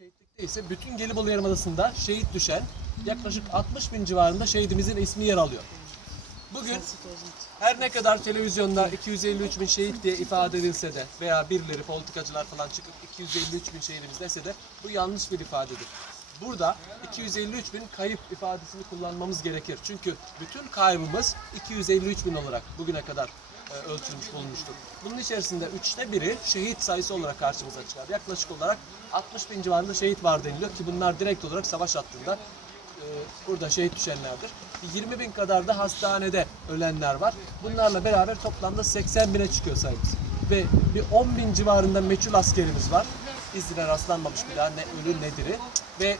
Şehitlikte ise bütün Gelibolu Yarımadası'nda şehit düşen yaklaşık 60 bin civarında şehidimizin ismi yer alıyor. Bugün her ne kadar televizyonda 253 bin şehit diye ifade edilse de veya birileri politikacılar falan çıkıp 253 bin şehidimiz dese de bu yanlış bir ifadedir. Burada 253 bin kayıp ifadesini kullanmamız gerekir. Çünkü bütün kaybımız 253 bin olarak bugüne kadar ölçülmüş bulunmuştur. Bunun içerisinde üçte biri şehit sayısı olarak karşımıza çıkar. Yaklaşık olarak 60 bin civarında şehit var deniliyor ki bunlar direkt olarak savaş hattında e, burada şehit düşenlerdir. Bir 20 bin kadar da hastanede ölenler var. Bunlarla beraber toplamda 80 bine çıkıyor sayımız. Ve bir 10 bin civarında meçhul askerimiz var. İzine rastlanmamış bir daha ne ölü ne diri. Ve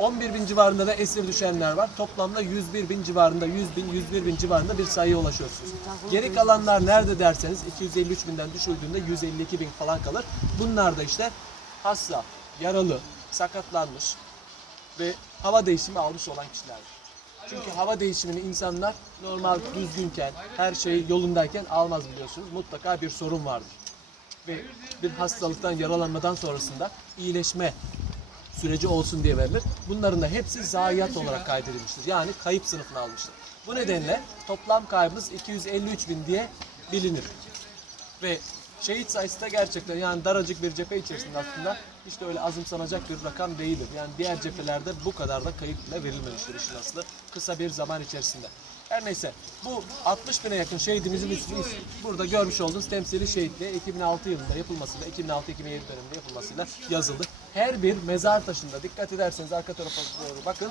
11 bin civarında da esir düşenler var. Toplamda 101 bin civarında, 100 bin, 101 bin civarında bir sayıya ulaşıyorsunuz. Geri kalanlar nerede derseniz 253 binden düşüldüğünde 152 bin falan kalır. Bunlar da işte hasta, yaralı, sakatlanmış, ve hava değişimi almış olan kişilerdir. Çünkü hava değişimini insanlar normal düzgünken, her şey yolundayken almaz biliyorsunuz. Mutlaka bir sorun vardır. Ve bir hastalıktan, yaralanmadan sonrasında iyileşme süreci olsun diye verilir. Bunların da hepsi zayiat olarak kaydedilmiştir. Yani kayıp sınıfına almıştır. Bu nedenle toplam kaybımız 253 bin diye bilinir. Ve şehit sayısı da gerçekten yani daracık bir cephe içerisinde aslında hiç de öyle azımsanacak bir rakam değildir. Yani diğer cephelerde bu kadar da kayıp bile verilmemiştir işin aslı kısa bir zaman içerisinde. Her neyse bu 60 bine yakın şehidimizin ismi burada görmüş olduğunuz temsili şehitliği 2006 yılında yapılmasıyla 2006-2007 döneminde yapılmasıyla yazıldı. Her bir mezar taşında dikkat ederseniz arka tarafa doğru bakın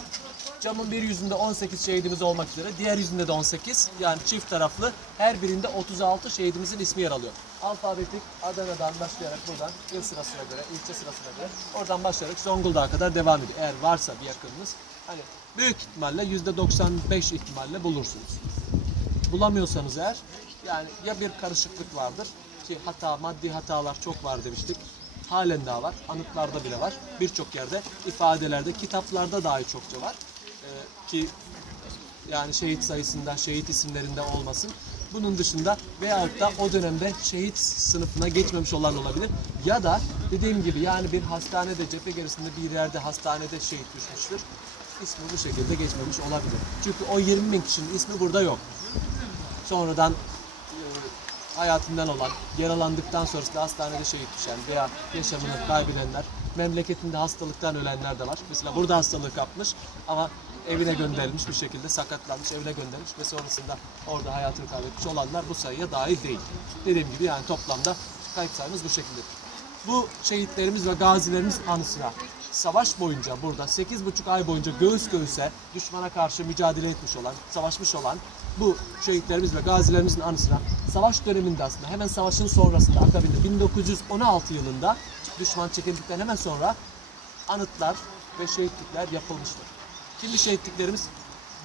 camın bir yüzünde 18 şehidimiz olmak üzere diğer yüzünde de 18 yani çift taraflı her birinde 36 şehidimizin ismi yer alıyor. Alfabetik Adana'dan başlayarak buradan il sırasına göre, ilçe sırasına göre oradan başlayarak Zonguldak'a kadar devam ediyor. Eğer varsa bir yakınınız hani büyük ihtimalle %95 ihtimalle bulursunuz. Bulamıyorsanız eğer yani ya bir karışıklık vardır ki hata, maddi hatalar çok var demiştik. Halen daha var. Anıtlarda bile var. Birçok yerde, ifadelerde, kitaplarda dahi çokça var. Ee, ki yani şehit sayısında, şehit isimlerinde olmasın. Bunun dışında veyahut da o dönemde şehit sınıfına geçmemiş olan olabilir. Ya da dediğim gibi yani bir hastanede, cephe gerisinde bir yerde hastanede şehit düşmüştür. İsmi bu şekilde geçmemiş olabilir. Çünkü o 20 bin kişinin ismi burada yok. Sonradan hayatından olan, yaralandıktan sonrasında hastanede şehit düşen veya yaşamını kaybedenler, memleketinde hastalıktan ölenler de var. Mesela burada hastalık kapmış ama evine gönderilmiş bir şekilde sakatlanmış, evine gönderilmiş ve sonrasında orada hayatını kaybetmiş olanlar bu sayıya dahil değil. Dediğim gibi yani toplamda kayıp sayımız bu şekilde. Bu şehitlerimiz ve gazilerimiz anısına savaş boyunca burada 8,5 ay boyunca göğüs göğüse düşmana karşı mücadele etmiş olan, savaşmış olan bu şehitlerimiz ve gazilerimizin anısına savaş döneminde aslında hemen savaşın sonrasında akabinde 1916 yılında düşman çekildikten hemen sonra anıtlar ve şehitlikler yapılmıştır. Şimdi şehitliklerimiz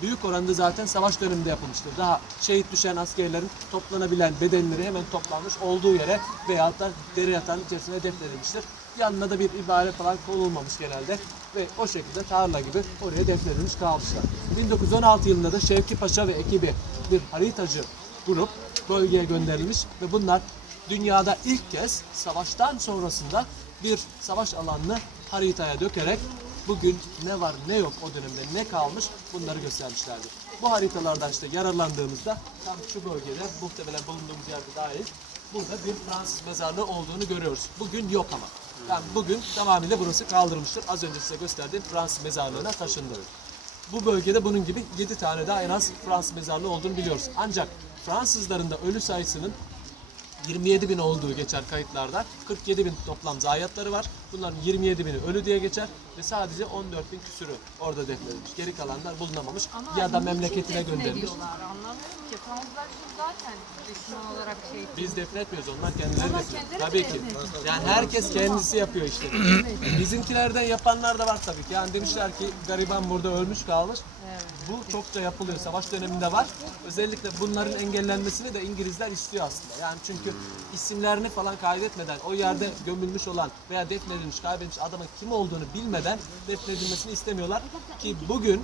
büyük oranda zaten savaş döneminde yapılmıştır. Daha şehit düşen askerlerin toplanabilen bedenleri hemen toplanmış olduğu yere veyahut da deri yatağın içerisine defnedilmiştir. Yanına da bir ibare falan konulmamış genelde ve o şekilde tarla gibi oraya defnedilmiş kalmışlar. 1916 yılında da Şevki Paşa ve ekibi bir haritacı grup bölgeye gönderilmiş ve bunlar dünyada ilk kez savaştan sonrasında bir savaş alanını haritaya dökerek bugün ne var ne yok o dönemde ne kalmış bunları göstermişlerdir. Bu haritalardan işte yararlandığımızda tam şu bölgede muhtemelen bulunduğumuz yerde dahil burada bir Fransız mezarlığı olduğunu görüyoruz. Bugün yok ama. Yani bugün tamamıyla burası kaldırılmıştır. Az önce size gösterdiğim Fransız mezarlığına taşındı. Bu bölgede bunun gibi 7 tane daha en az Fransız mezarlığı olduğunu biliyoruz. Ancak Fransızların da ölü sayısının 27 bin olduğu geçer kayıtlarda. 47 bin toplam zayiatları var. Bunların 27 bini ölü diye geçer ve sadece 14 bin küsürü orada defnedilmiş. Geri kalanlar bulunamamış Ama ya da niçin memleketine gönderilmiş. defnediyorlar? Anlamıyorum ki. Fransızlar zaten düşman olarak şey Biz defnetmiyoruz onlar kendileri Ama defnediyor. kendileri Tabii ki. defnediyor. Yani herkes kendisi yapıyor işte. Bizimkilerden yapanlar da var tabii ki. Yani demişler ki gariban burada ölmüş kalmış. Bu çok da yapılıyor. Savaş döneminde var. Özellikle bunların engellenmesini de İngilizler istiyor aslında. Yani çünkü isimlerini falan kaydetmeden o yerde gömülmüş olan veya defnedilmiş, kaybedilmiş adamın kim olduğunu bilmeden defnedilmesini istemiyorlar. Ki bugün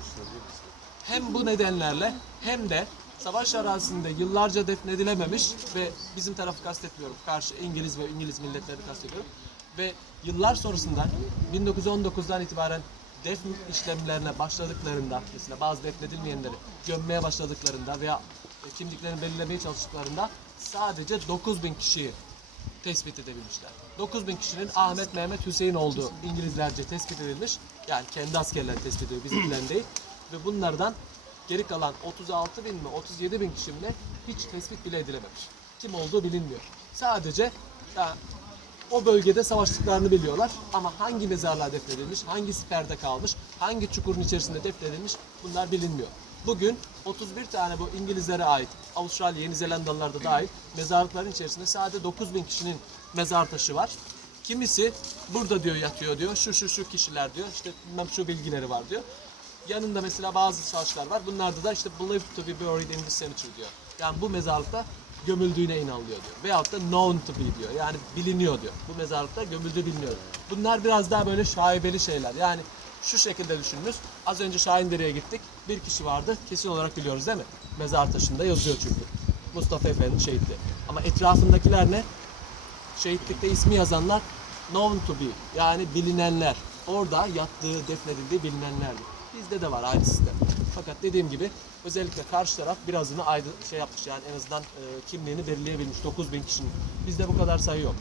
hem bu nedenlerle hem de savaş arazisinde yıllarca defnedilememiş ve bizim tarafı kastetmiyorum. Karşı İngiliz ve İngiliz milletlerini kastediyorum. Ve yıllar sonrasında 1919'dan itibaren defn işlemlerine başladıklarında mesela bazı defnedilmeyenleri gömmeye başladıklarında veya kimliklerini belirlemeye çalıştıklarında sadece 9000 kişiyi tespit edebilmişler. 9000 kişinin Ahmet Mehmet Hüseyin olduğu İngilizlerce tespit edilmiş. Yani kendi askerleri tespit ediyor bizimkilerin değil. Ve bunlardan geri kalan 36 bin mi 37 bin kişi mi ne hiç tespit bile edilememiş. Kim olduğu bilinmiyor. Sadece ya, o bölgede savaştıklarını biliyorlar ama hangi mezarlığa defnedilmiş, hangi siperde kalmış, hangi çukurun içerisinde defnedilmiş bunlar bilinmiyor. Bugün 31 tane bu İngilizlere ait, Avustralya, Yeni Zelandalılar da dahil mezarlıkların içerisinde sadece 9000 kişinin mezar taşı var. Kimisi burada diyor yatıyor diyor, şu şu şu kişiler diyor, işte bilmem şu bilgileri var diyor. Yanında mesela bazı taşlar var. Bunlarda da işte believed to be buried in this cemetery diyor. Yani bu mezarlıkta gömüldüğüne inanılıyor diyor. Veyahut da known to be diyor. Yani biliniyor diyor. Bu mezarlıkta gömüldüğü biliniyor. Bunlar biraz daha böyle şaibeli şeyler. Yani şu şekilde düşününüz. Az önce Şahindere'ye gittik. Bir kişi vardı. Kesin olarak biliyoruz değil mi? Mezar taşında yazıyor çünkü. Mustafa Efendi şehitti. Ama etrafındakiler ne? şehitlikte ismi yazanlar known to be yani bilinenler. Orada yattığı, defnedildiği bilinenlerdi. Bizde de var aynı sistem. Fakat dediğim gibi özellikle karşı taraf birazını aydın şey yapmış yani en azından e, kimliğini belirleyebilmiş 9000 kişinin. Bizde bu kadar sayı yok.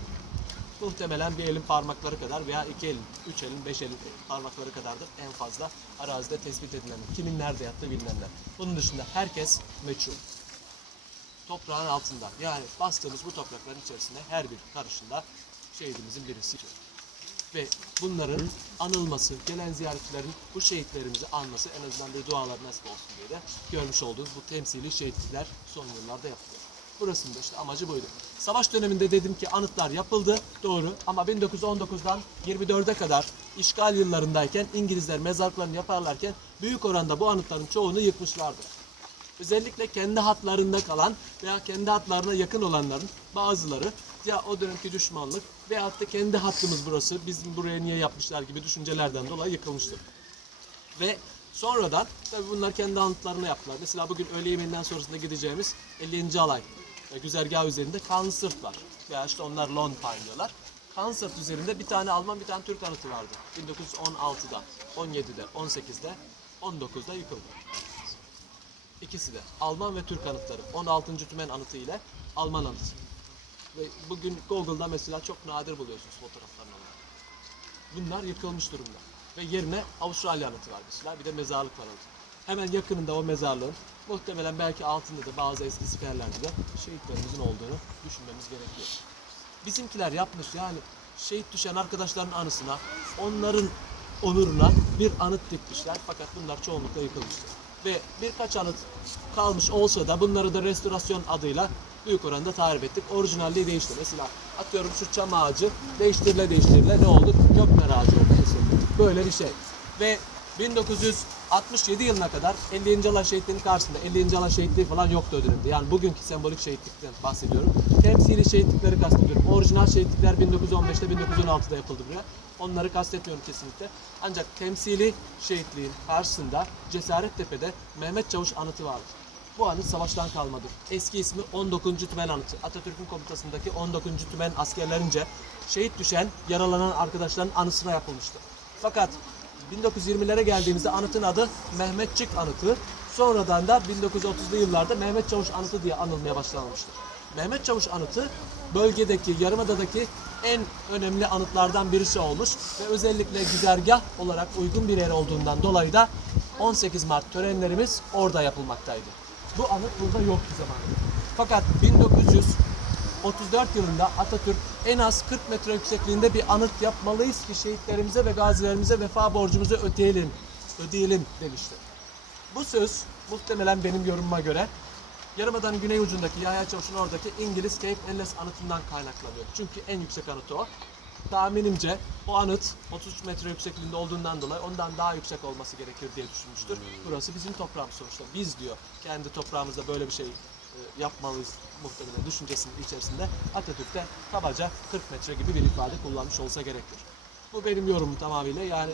Muhtemelen bir elin parmakları kadar veya iki elin, üç elin, beş elin parmakları kadardır en fazla arazide tespit edilenler. Kimin nerede yattığı bilinenler. Bunun dışında herkes meçhul toprağın altında. Yani bastığımız bu toprakların içerisinde her bir karışında şehidimizin birisi. Ve bunların anılması, gelen ziyaretçilerin bu şehitlerimizi anması en azından bir dualar nasip olsun diye de görmüş olduğunuz bu temsili şehitlikler son yıllarda yapılıyor. Burasının da işte amacı buydu. Savaş döneminde dedim ki anıtlar yapıldı, doğru. Ama 1919'dan 24'e kadar işgal yıllarındayken İngilizler mezarlıklarını yaparlarken büyük oranda bu anıtların çoğunu yıkmışlardı. Özellikle kendi hatlarında kalan veya kendi hatlarına yakın olanların bazıları ya o dönemki düşmanlık veyahut da kendi hattımız burası, bizim buraya niye yapmışlar gibi düşüncelerden dolayı yıkılmıştır. Ve sonradan tabii bunlar kendi anıtlarına yaptılar. Mesela bugün öğle yemeğinden sonrasında gideceğimiz 50. alay güzergah üzerinde Kansırt var. Veya işte onlar Lone Pine diyorlar. Kansırt üzerinde bir tane Alman bir tane Türk anıtı vardı. 1916'da, 17'de, 18'de, 19'da yıkıldı. İkisi de Alman ve Türk anıtları. 16. Tümen anıtı ile Alman anıtı. Ve bugün Google'da mesela çok nadir buluyorsunuz fotoğraflarını. Bunlar yıkılmış durumda. Ve yerine Avustralya anıtı var mesela. Bir de mezarlık var anıtı. Hemen yakınında o mezarlığın muhtemelen belki altında da bazı eski siperlerde de şehitlerimizin olduğunu düşünmemiz gerekiyor. Bizimkiler yapmış yani şehit düşen arkadaşların anısına, onların onuruna bir anıt dikmişler. Fakat bunlar çoğunlukla yıkılmıştır. Ve birkaç anıt kalmış olsa da bunları da restorasyon adıyla büyük oranda tarif ettik. Orijinalliği değişti. Mesela atıyorum şu çam ağacı değiştirile değiştirile ne oldu? Gökmer ağacı oldu en. Böyle bir şey. Ve 1967 yılına kadar 50. alay şehitliğinin karşısında 50. alay şehitliği falan yoktu o. Yani bugünkü sembolik şehitlikten bahsediyorum. Temsili şehitlikleri kastediyorum. Orijinal şehitlikler 1915'te 1916'da yapıldı buraya. Onları kastetmiyorum kesinlikle. Ancak temsili şehitliğin karşısında Cesarettepe'de Mehmet Çavuş anıtı vardır. Bu anıt savaştan kalmadır. Eski ismi 19. Tümen Anıtı. Atatürk'ün komutasındaki 19. Tümen askerlerince şehit düşen, yaralanan arkadaşların anısına yapılmıştır. Fakat 1920'lere geldiğimizde anıtın adı Mehmetçik Anıtı. Sonradan da 1930'lu yıllarda Mehmet Çavuş Anıtı diye anılmaya başlanmıştır. Mehmet Çavuş Anıtı bölgedeki, yarımadadaki en önemli anıtlardan birisi olmuş ve özellikle güzergah olarak uygun bir yer olduğundan dolayı da 18 Mart törenlerimiz orada yapılmaktaydı. Bu anıt burada yoktu zamanında. Fakat 1934 yılında Atatürk en az 40 metre yüksekliğinde bir anıt yapmalıyız ki şehitlerimize ve gazilerimize vefa borcumuzu ödeyelim, ödeyelim demişti. Bu söz muhtemelen benim yorumuma göre Yarımada'nın güney ucundaki Yahya Çavuş'un oradaki İngiliz Cape Endless anıtından kaynaklanıyor. Çünkü en yüksek anıtı o. Tahminimce o anıt 33 metre yüksekliğinde olduğundan dolayı ondan daha yüksek olması gerekir diye düşünmüştür. Burası bizim toprağımız sonuçta. Biz diyor kendi toprağımızda böyle bir şey e, yapmalıyız muhtemelen düşüncesinin içerisinde Atatürk de kabaca 40 metre gibi bir ifade kullanmış olsa gerektir. Bu benim yorumum tamamıyla yani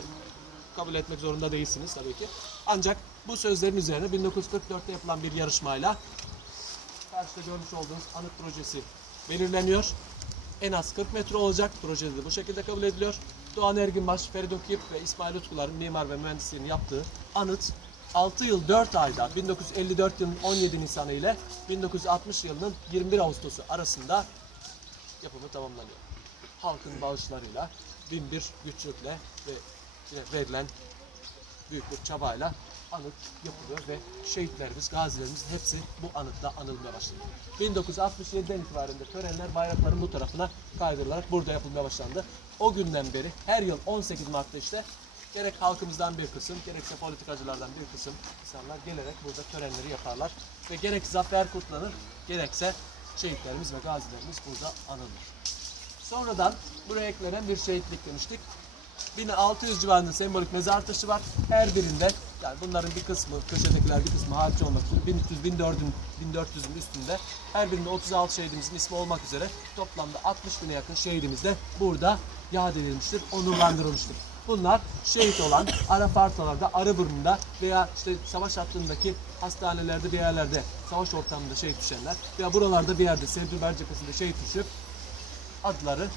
kabul etmek zorunda değilsiniz tabii ki. Ancak bu sözlerin üzerine 1944'te yapılan bir yarışmayla karşıda görmüş olduğunuz anıt projesi belirleniyor en az 40 metre olacak. Projede de bu şekilde kabul ediliyor. Doğan Erginbaş, Feridun Okuyup ve İsmail Utkular'ın mimar ve mühendisliğini yaptığı anıt 6 yıl 4 ayda 1954 yılının 17 Nisanı ile 1960 yılının 21 Ağustos'u arasında yapımı tamamlanıyor. Halkın bağışlarıyla, bin bir güçlükle ve verilen büyük bir çabayla anıt yapılıyor ve şehitlerimiz, gazilerimiz hepsi bu anıtla anılmaya başladı. 1967'den itibaren de törenler bayrakların bu tarafına kaydırılarak burada yapılmaya başlandı. O günden beri her yıl 18 Mart'ta işte gerek halkımızdan bir kısım, gerekse politikacılardan bir kısım insanlar gelerek burada törenleri yaparlar. Ve gerek zafer kutlanır, gerekse şehitlerimiz ve gazilerimiz burada anılır. Sonradan buraya eklenen bir şehitlik demiştik. 1600 civarında sembolik mezar taşı var. Her birinde yani bunların bir kısmı, köşedekiler bir kısmı hariç olmak üzere 1300, 1400'ün 1400'ün üstünde her birinde 36 şehidimizin ismi olmak üzere toplamda 60 bine yakın şehidimiz de burada yad edilmiştir, onurlandırılmıştır. Bunlar şehit olan Arafartalarda, Arıburnu'nda veya işte savaş hattındaki hastanelerde bir yerlerde savaş ortamında şehit düşenler veya buralarda bir yerde Sevdüber cephesinde şehit düşüp adları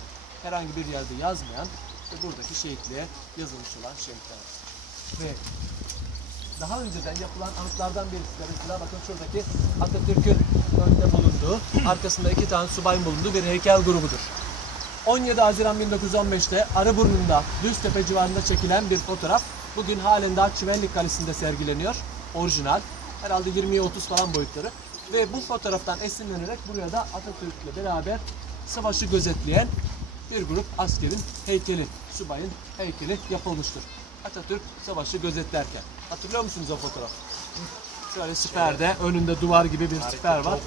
herhangi bir yerde yazmayan ve buradaki şehitliğe yazılmış olan şehitler. Ve daha önceden yapılan anıtlardan birisi de mesela bakın şuradaki Atatürk'ün önünde bulunduğu, arkasında iki tane subayın bulunduğu bir heykel grubudur. 17 Haziran 1915'te Arıburnu'nda Düztepe civarında çekilen bir fotoğraf bugün halen daha Çimenlik Kalesi'nde sergileniyor. Orijinal. Herhalde 20'ye 30 falan boyutları. Ve bu fotoğraftan esinlenerek buraya da Atatürk'le beraber savaşı gözetleyen bir grup askerin heykeli, subayın heykeli yapılmıştır. Atatürk savaşı gözetlerken. Hatırlıyor musunuz o fotoğrafı? Şöyle siperde, önünde duvar gibi bir siper var.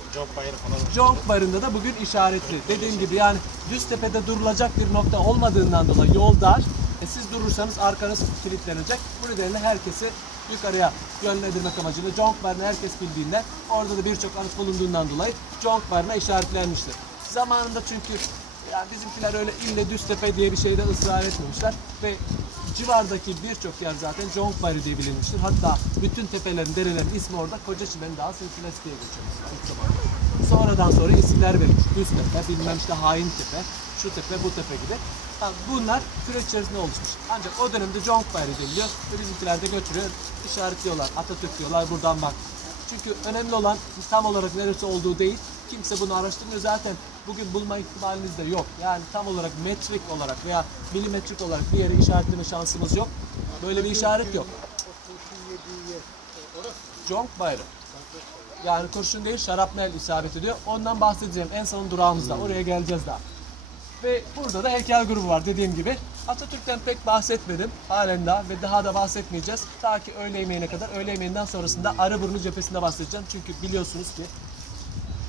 Conk Barı'nda da bugün işaretli. Dediğim gibi yani Düztepe'de durulacak bir nokta olmadığından dolayı yol dar. E siz durursanız arkanız kilitlenecek. Bu nedenle herkesi yukarıya yönlendirmek amacıyla Conk Barı'nı herkes bildiğinden orada da birçok anıt bulunduğundan dolayı Conk Barı'na işaretlenmiştir. Zamanında çünkü yani bizimkiler öyle ille Düztepe diye bir şeyde ısrar etmemişler ve civardaki birçok yer zaten Conk Barı diye bilinmiştir. Hatta bütün tepelerin, derelerin ismi orada Koca Çimen Dağı Silsilesi diye geçiyor mesela ilk zamanlar. Sonradan sonra isimler verilmiş. Düztepe, bilmem işte Hain Tepe, şu tepe, bu tepe gibi. Ha, bunlar süreç içerisinde oluşmuş. Ancak o dönemde Conk Bayrağı deniliyor ve bizimkiler de götürüyor, işaretliyorlar. Atatürk diyorlar, buradan bak. Çünkü önemli olan tam olarak neresi olduğu değil. Kimse bunu araştırmıyor. Zaten bugün bulma ihtimalimiz de yok. Yani tam olarak metrik olarak veya milimetrik olarak bir yere işaretleme şansımız yok. Böyle bir işaret yok. Conk bayrağı. Yani kurşun değil şarapnel isabet ediyor. Ondan bahsedeceğim en son durağımızda. Oraya geleceğiz daha. Ve burada da heykel grubu var dediğim gibi. Atatürk'ten pek bahsetmedim halen daha ve daha da bahsetmeyeceğiz. Ta ki öğle yemeğine kadar. Öğle yemeğinden sonrasında Arıburnu cephesinde bahsedeceğim. Çünkü biliyorsunuz ki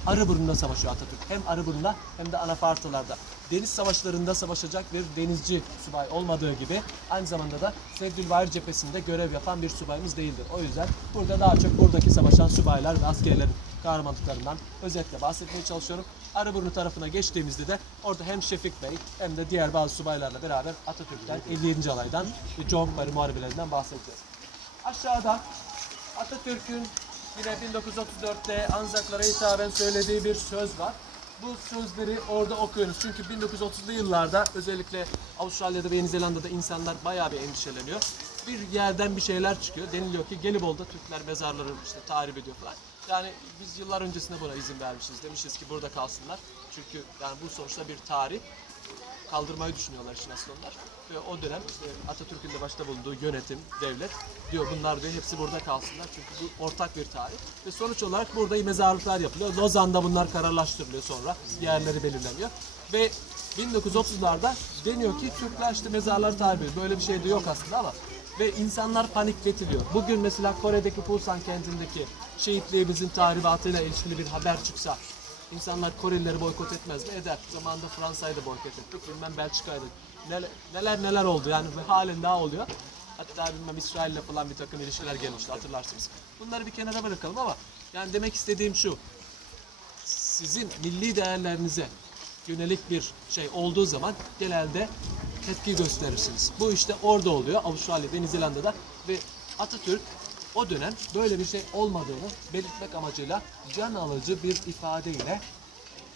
Arıburnu'nda savaşıyor Atatürk. Hem Arıburnu'da hem de Anafartalarda. Deniz savaşlarında savaşacak bir denizci subay olmadığı gibi aynı zamanda da Sevdülvahir cephesinde görev yapan bir subayımız değildir. O yüzden burada daha çok buradaki savaşan subaylar ve askerlerin kahramanlıklarından özetle bahsetmeye çalışıyorum. Arıburnu tarafına geçtiğimizde de orada hem Şefik Bey hem de diğer bazı subaylarla beraber Atatürk'ten 57. alaydan ve John Barry muharebelerinden bahsedeceğiz. Aşağıda Atatürk'ün yine 1934'te Anzaklara hitaben söylediği bir söz var. Bu sözleri orada okuyoruz. Çünkü 1930'lu yıllarda özellikle Avustralya'da ve Yeni Zelanda'da insanlar bayağı bir endişeleniyor. Bir yerden bir şeyler çıkıyor. Deniliyor ki Gelibolu'da Türkler mezarları işte tahrip ediyor falan. Yani biz yıllar öncesinde buna izin vermişiz. Demişiz ki burada kalsınlar. Çünkü yani bu sonuçta bir tarih kaldırmayı düşünüyorlar işin aslında onlar. O dönem Atatürk'ün de başta bulunduğu yönetim, devlet diyor bunlar diyor hepsi burada kalsınlar. Çünkü bu ortak bir tarih. Ve sonuç olarak burada mezarlıklar yapılıyor. Lozan'da bunlar kararlaştırılıyor sonra. Yerleri belirleniyor. Ve 1930'larda deniyor ki Türkler işte mezarları ediyor. Böyle bir şey de yok aslında ama ve insanlar panikletiliyor. Bugün mesela Kore'deki Busan kentindeki şehitliğimizin tahribatıyla ilişkili bir haber çıksa İnsanlar Korelileri boykot etmez mi? Eder. Zamanında Fransa'yı da boykot ettik. Bilmem Belçika'yı da. Neler, neler oldu yani ve halen daha oluyor. Hatta bilmem İsrail'le falan bir takım ilişkiler gelmişti hatırlarsınız. Bunları bir kenara bırakalım ama yani demek istediğim şu. Sizin milli değerlerinize yönelik bir şey olduğu zaman genelde tepki gösterirsiniz. Bu işte orada oluyor Avustralya'da, Yeni Zelanda'da ve Atatürk o dönem böyle bir şey olmadığını belirtmek amacıyla can alıcı bir ifadeyle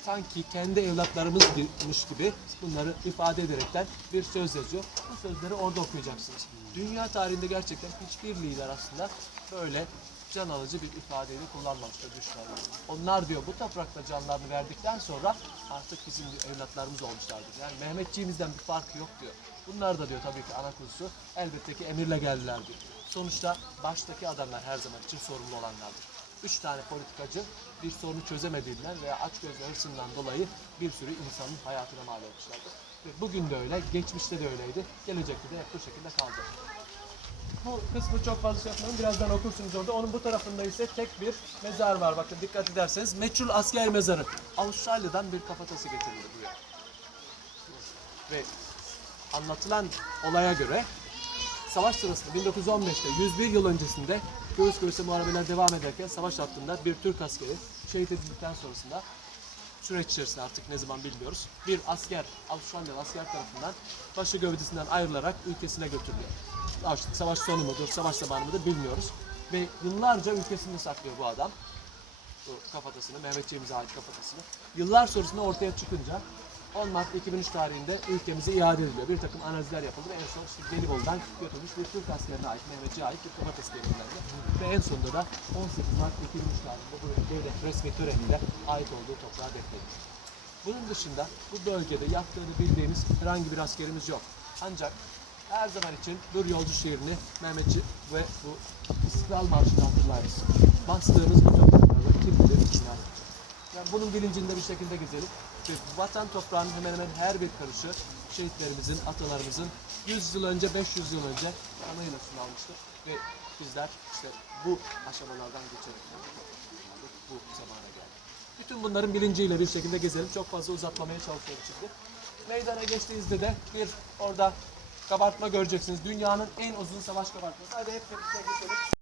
sanki kendi evlatlarımızmış gibi bunları ifade ederekten bir söz yazıyor. Bu sözleri orada okuyacaksınız. Dünya tarihinde gerçekten hiçbir lider aslında böyle can alıcı bir ifadeyi kullanmamıştır düşünüyorum. Onlar diyor bu toprakta canlarını verdikten sonra artık bizim evlatlarımız olmuşlardır. Yani Mehmetçiğimizden bir farkı yok diyor. Bunlar da diyor tabii ki ana kuzusu elbette ki emirle geldiler diyor. Sonuçta baştaki adamlar her zaman için sorumlu olanlardır. Üç tane politikacı bir sorunu çözemediğinden veya açgözlü hırsından dolayı bir sürü insanın hayatına mal olmuşlardır. Ve bugün de öyle, geçmişte de öyleydi, gelecekte de hep bu şekilde kalacak. Bu kısmı çok fazla şey yapmayalım. Birazdan okursunuz orada. Onun bu tarafında ise tek bir mezar var. Bakın dikkat ederseniz. Meçhul asker mezarı. Avustralya'dan bir kafatası getirildi buraya. Ve anlatılan olaya göre savaş sırasında 1915'te 101 yıl öncesinde göğüs göğüse muharebeler devam ederken savaş hattında bir Türk askeri şehit edildikten sonrasında süreç içerisinde artık ne zaman bilmiyoruz. Bir asker, Avustralyalı asker tarafından başı gövdesinden ayrılarak ülkesine götürülüyor. Savaş, savaş sonu mudur, savaş zamanı mıdır bilmiyoruz. Ve yıllarca ülkesinde saklıyor bu adam. Bu kafatasını, Mehmetçiğimize ait kafatasını. Yıllar sonrasında ortaya çıkınca 10 Mart 2003 tarihinde ülkemize iade ediliyor. Bir takım analizler yapıldı ve en son işte Gelibolu'dan götürülmüş bir Türk askerine ait, Mehmetçiğe ait bir kafatası belirlendi. Ve en sonunda da 18 Mart 2003 tarihinde bu devlet resmi töreniyle ait olduğu toprağa defnedildi. Bunun dışında bu bölgede yaptığını bildiğimiz herhangi bir askerimiz yok. Ancak her zaman için Dur Yolcu şiirini Mehmetçi ve bu İstiklal Marşı'nı hatırlarız. Bastığımız bu topraklarda kim bilir kimler. Yani bunun bilincinde bir şekilde gezelim. Çünkü vatan toprağının hemen hemen her bir karışı şehitlerimizin, atalarımızın 100 yıl önce, 500 yıl önce kanıyla sınanmıştır. Ve bizler işte bu aşamalardan geçerek bu zamana geldik. Bütün bunların bilinciyle bir şekilde gezelim. Çok fazla uzatmamaya çalışıyorum şimdi. Meydana geçtiğinizde de bir orada kabartma göreceksiniz. Dünyanın en uzun savaş kabartması. Hadi hep birlikte geçelim.